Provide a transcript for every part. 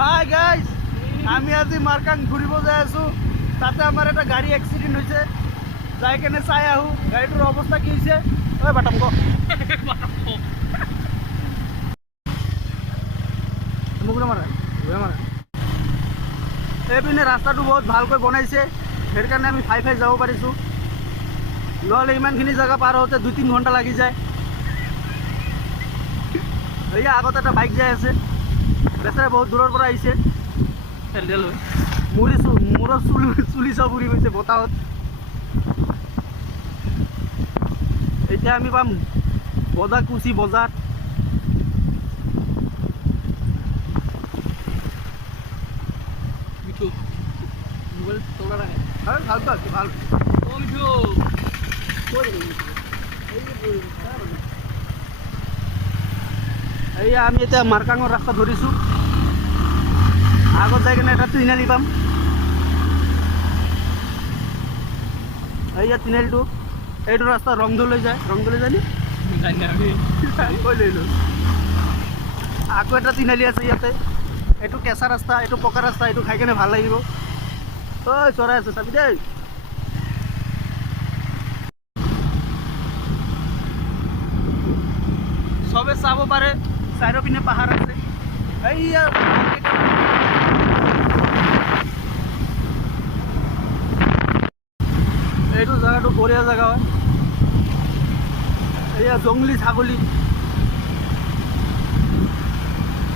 Hi guys, আমি আজি মার্কাং ঘুরিব যাই আছো। তাতে আমার একটা গাড়ি অ্যাক্সিডেন্ট হয়েছে। যাই কেনে চাই আহো গাড়িটোর অবস্থা কি হয়েছে। ওই বাটাম ক মুগলে মারা মারা। এইপিনে ৰাস্তাটো বহুত ভালকৈ বনাইছে, সেইকাৰণে আমি ফাই ফাই যাব পাৰিছোঁ। নহ'লে ইমানখিনি জেগা পাৰ হওঁতে 2-3 ঘণ্টা লাগি যায়। এয়া আগত এটা বাইক যাই আছে, বেচাৰে বহুত দূৰৰ পৰা আহিছে। হেণ্ডেল হৈ মূৰৰ চুলি চব উৰি গৈছে বতাহত। এতিয়া আমি পাম বজাকুচি বজাৰ। এয়া আমি এতিয়া মাৰ্কাঙৰ ৰাস্তা ধৰিছোঁ। আগত যাই কিনে এটা তিনিআলি পাম। এয়া তিনিআলিটো, এইটো ৰাস্তা ৰংদলৈ যায়। ৰংদলৈ যায় নি কৈ লৈলোঁ। আকৌ এটা তিনিআলি আছে ইয়াতে। এইটো কেঁচা ৰাস্তা, এইটো পকা ৰাস্তা। এইটো খাই কেনে ভাল লাগিব। ঐ চৰাই আছে চাবি দেই। চবে চাব পাৰে, চাইডৰ পিনে পাহাৰ আছে। এইয়া এইটো জেগাটো বঢ়িয়া জেগা হয়। এয়া জংলী ছাগলী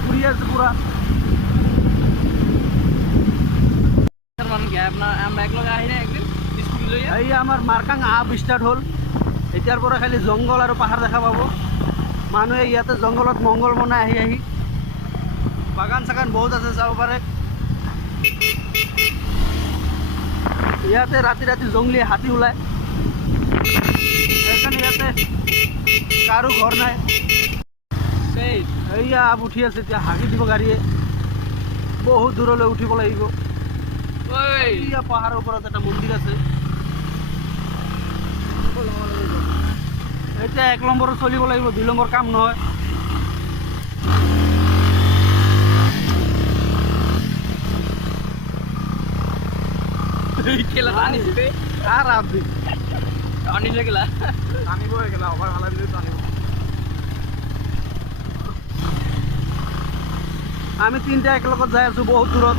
ফুৰি আছে পুৰা। এই আমাৰ মাৰ্কাং আপ ষ্টাৰ্ট হ'ল। এতিয়াৰ পৰা খালি জংঘল আৰু পাহাৰ দেখা পাব। মানুহে ইয়াতে জংঘলত মংগল মনাই আহি আহি বাগান চাগান বহুত আছে, চাব পাৰে। ইয়াতে ৰাতি ৰাতি জংলী হাতী ওলায়, সেইকাৰণে ইয়াতে কাৰো ঘৰ নাই। এইয়া আপ উঠি আছে, এতিয়া হাগি দিব গাড়ীয়ে। বহুত দূৰলৈ উঠিব লাগিব। এইয়া পাহাৰৰ ওপৰত এটা মন্দিৰ আছে। এতিয়া 1 নম্বৰত চলিব লাগিব, 2 নম্বৰ কাম নহয়। আমি 3টা একেলগত যাই আছো বহুত দূৰত।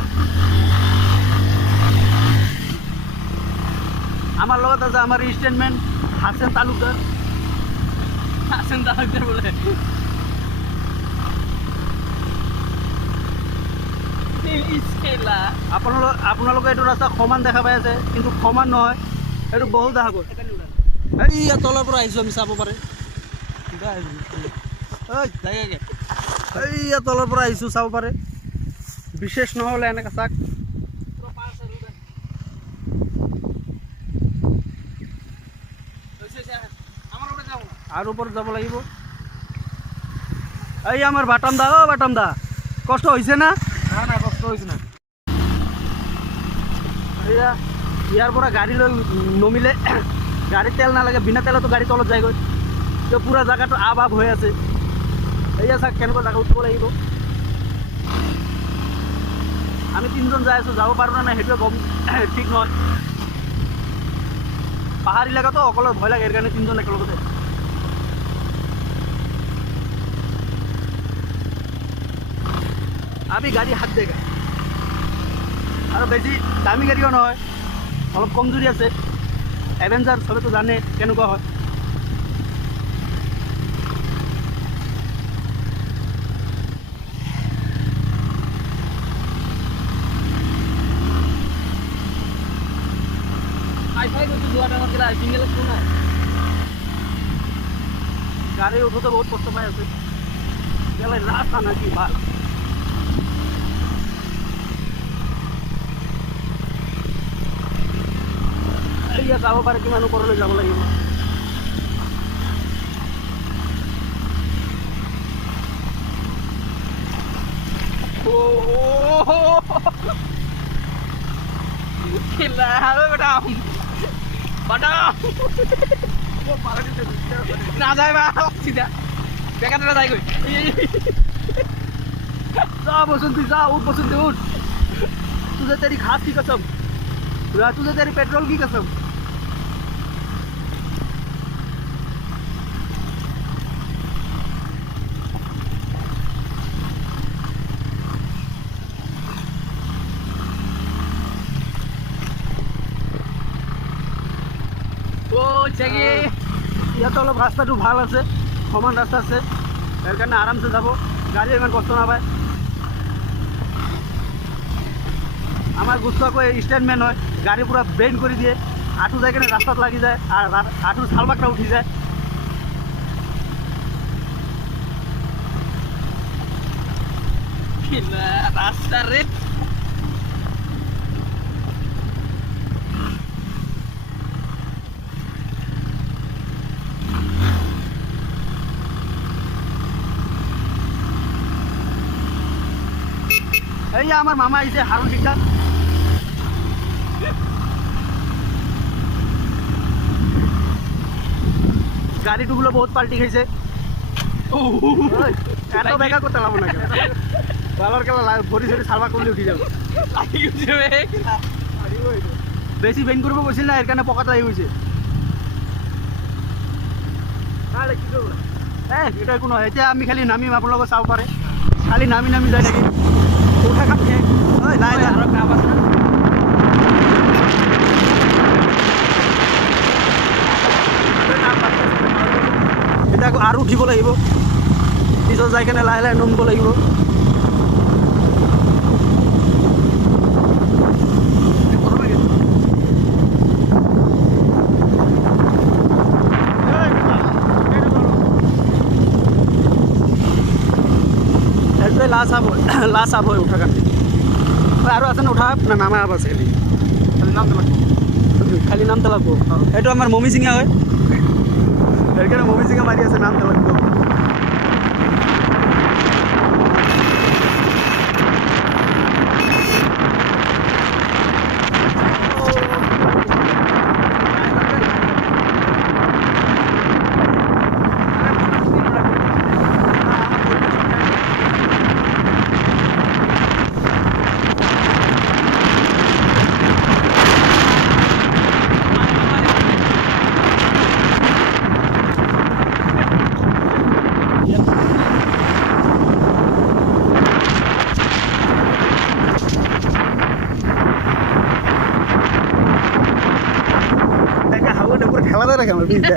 আমাৰ লগত আছে আমাৰ স্টেটমেন হাসেন তালুকদাৰ। বলে আপোনালোকে এইটো ৰাস্তা সমান দেখা পাই আছে, কিন্তু সমান নহয়, এইটো বহুত দেখা গ'ল। এইয়া তলৰ পৰা আহিছোঁ আমি, চাব পাৰে। এইয়া তলৰ পৰা আহিছোঁ, চাব পাৰে। বিশেষ নহ'লে এনেকৈ চাক। আর উপর যাব লাগিব। এই আমার বাটাম দা, ও বাটাম দা, কষ্ট হয়েছে না? না কষ্ট হয়েছে না। এয়া ইয়ার পৰা গাড়ী লৈ নমিলে গাড়ী তেল নালাগে, বিনা তেলতো গাড়ী তলত যায়গৈ। তো পুরা জায়গাটো আপ আপ হৈ আছে। এয়া চাক কেনেকুৱা জায়গা উঠিব লাগিব। আমি 3জন যাই আছো, যাব পাৰো না নাই সেইটোৱে গম ঠিক নহয়। পাহাড় এলাকাতো অকলে ভয় লাগে, এৰ কাৰণে 3জন একেলগতে। আমি গাড়ি হাত দেখা আৰু বেছি দামী গাড়ীও নহয়, অলপ কমজোৰি আছে। এভেঞ্জাৰ চবেতো জানে কেনেকুৱা হয়। গাড়ী উঠোতে বহুত কষ্ট পাই আছে। ৰাস্তা নাকি ভাল। এয়া যাব পাৰে, কিমান ওপৰলৈ যাব লাগিব। না যায় বা সিধা বেকারটা যাই গই। जा बसंती जा, उठ बसंती उठ। तुझे तेरी खास की कसम, तुझे तेरी पेट्रोल की कसम। ইয়াতে অলপ ৰাস্তাটো ভাল আছে, সমান ৰাস্তা আছে, তাৰ কাৰণে আৰামছে যাব, গাড়ী ইমান কষ্ট নাপায়। আমাৰ গুচটো আকৌ ষ্টেণ্ডমেন হয়, গাড়ী পুৰা বেণ্ড কৰি দিয়ে, আঁঠু যাই কিনে ৰাস্তাত লাগি যায় আৰু আঁঠুৰ চালবাকটা উঠি যায়। রাস্তা রে এই আমার মামা আইছে হারুন টিকা। গাড়ি টুগুলো বহুত পাল্টি খাইছে। এত বেকা করতে লাভ না, ভালোর খেলা ভরি সরি সালবা করলে উঠি যাবে। বেশি বেন করবো বলছিল না, এর কারণে পকাটা হয়ে গেছে। হ্যাঁ এটা কোনো এতিয়া আমি খালি নামিম, আপোনালোকে চাব পাৰে, খালি নামি নামি যাই থাকি উঠা কাটি নাই আৰু কাম আছে। এতিয়া আকৌ আৰু উঠিব লাগিব, পিছত যাই কেনে লাহে লাহে নমিব লাগিব। লাষ্ট আপ হয় উঠা কাৰণে আৰু আছে না, উঠা না নামা আপ আছে, খালি নামতে লাগব। এইটো আমাৰ মমি চিঙা হয়, সেইকাৰণে মমি চিঙা মাৰি আছে, নামতে লাগব। খেলা দেয় রাখে আমার বিজটা।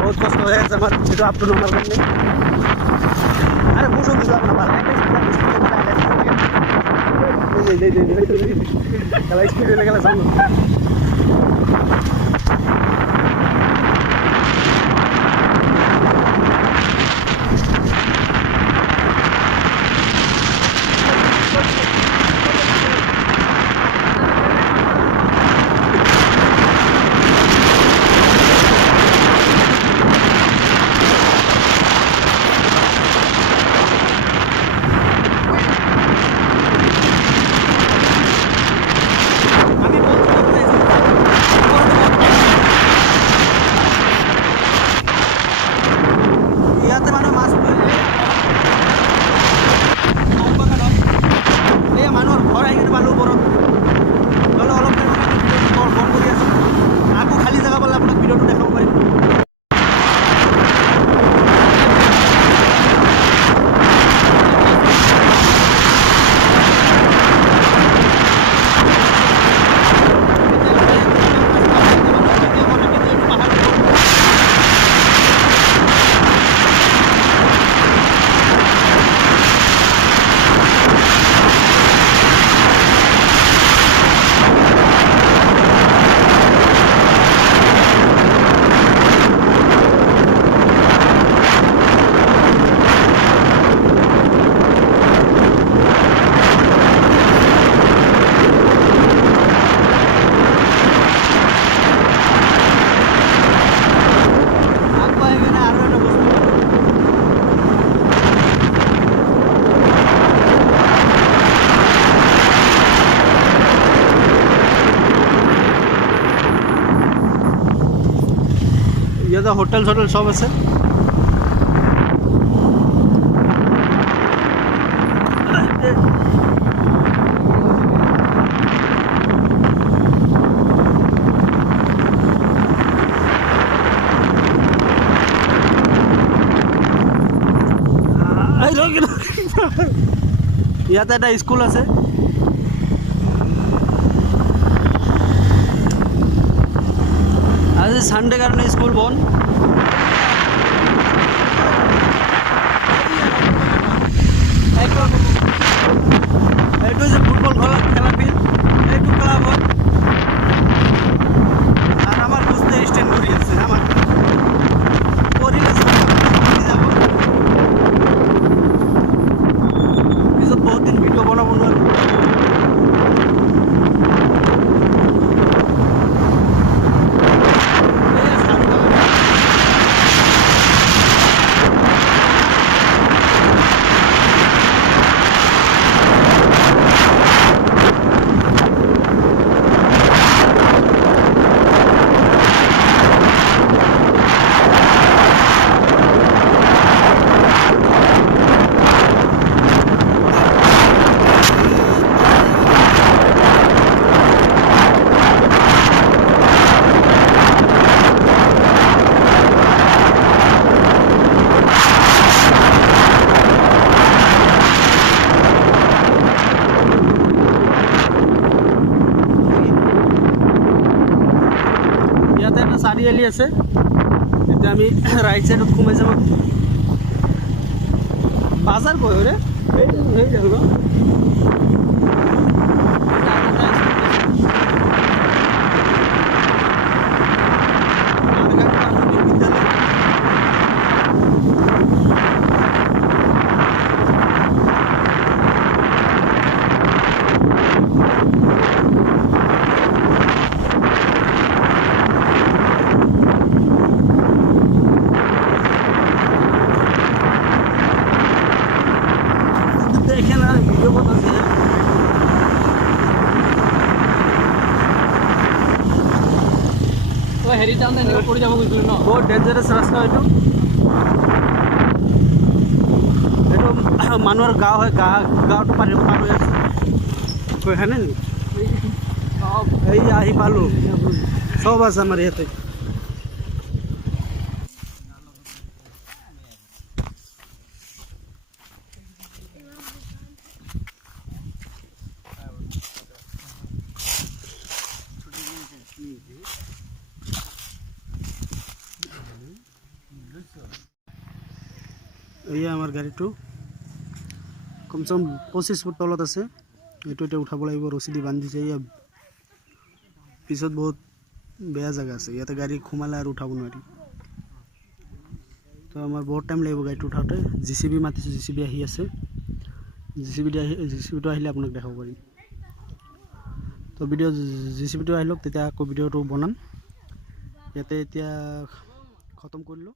বহুত কষ্ট হয়ে গেছে আমার, যেটা আপ টু নর্মাল করলে। আরে বুঝুন দিল আপনার খেলা স্পিড হয়ে গেলে সামনে। ইয়াতে হোটেল চোটেল চব আছে। ইয়াতে এটা স্কুল আছে। আজি সানডে কারণে স্কুল বন্ধ। এইটো যে ফুটবল খেলা ফিল্ড, এইটো ক্লাব হয়। আর আমার বুঝতে স্ট্যান্ড করে আছে আমার পরি আছে যাব পিছত বহুত দিন ভিডিও বনাব নোৱাৰো। ইয়াতে এটা চাৰিআলি আছে। এতিয়া আমি ৰাইট সাইডত সোমাই যাম। বাজাৰ কয় ৰে এই যাব হেৰি যাওঁতে এনেকৈ পৰি যাব গৈছিলোঁ ন। বহুত ডেঞ্জাৰাছ ৰাস্তা এইটো। এইটো মানুহৰ গাঁও হয়। গাঁৱটো পাৰ হৈ আছে কৈখানে নি এই আহি পালোঁ। চব আছে আমাৰ ইয়াতে। এয়া আমাৰ গাড়ীটো কমচে কম 25 ফুট তলত আছে। এইটো এতিয়া উঠাব লাগিব, ৰছী দি বান্ধিছে। এয়া পিছত বহুত বেয়া জেগা আছে, ইয়াতে গাড়ী সোমালে আৰু উঠাব নোৱাৰি। তো আমাৰ বহুত টাইম লাগিব গাড়ীটো উঠাওঁতে। JCB মাতিছোঁ, JCB আহি আছে। JCBটো আহিলে আপোনাক দেখাব পাৰিম। তো JCBটো আহি লওক, তেতিয়া আকৌ ভিডিঅ'টো বনাম। ইয়াতে এতিয়া খতম কৰিলোঁ।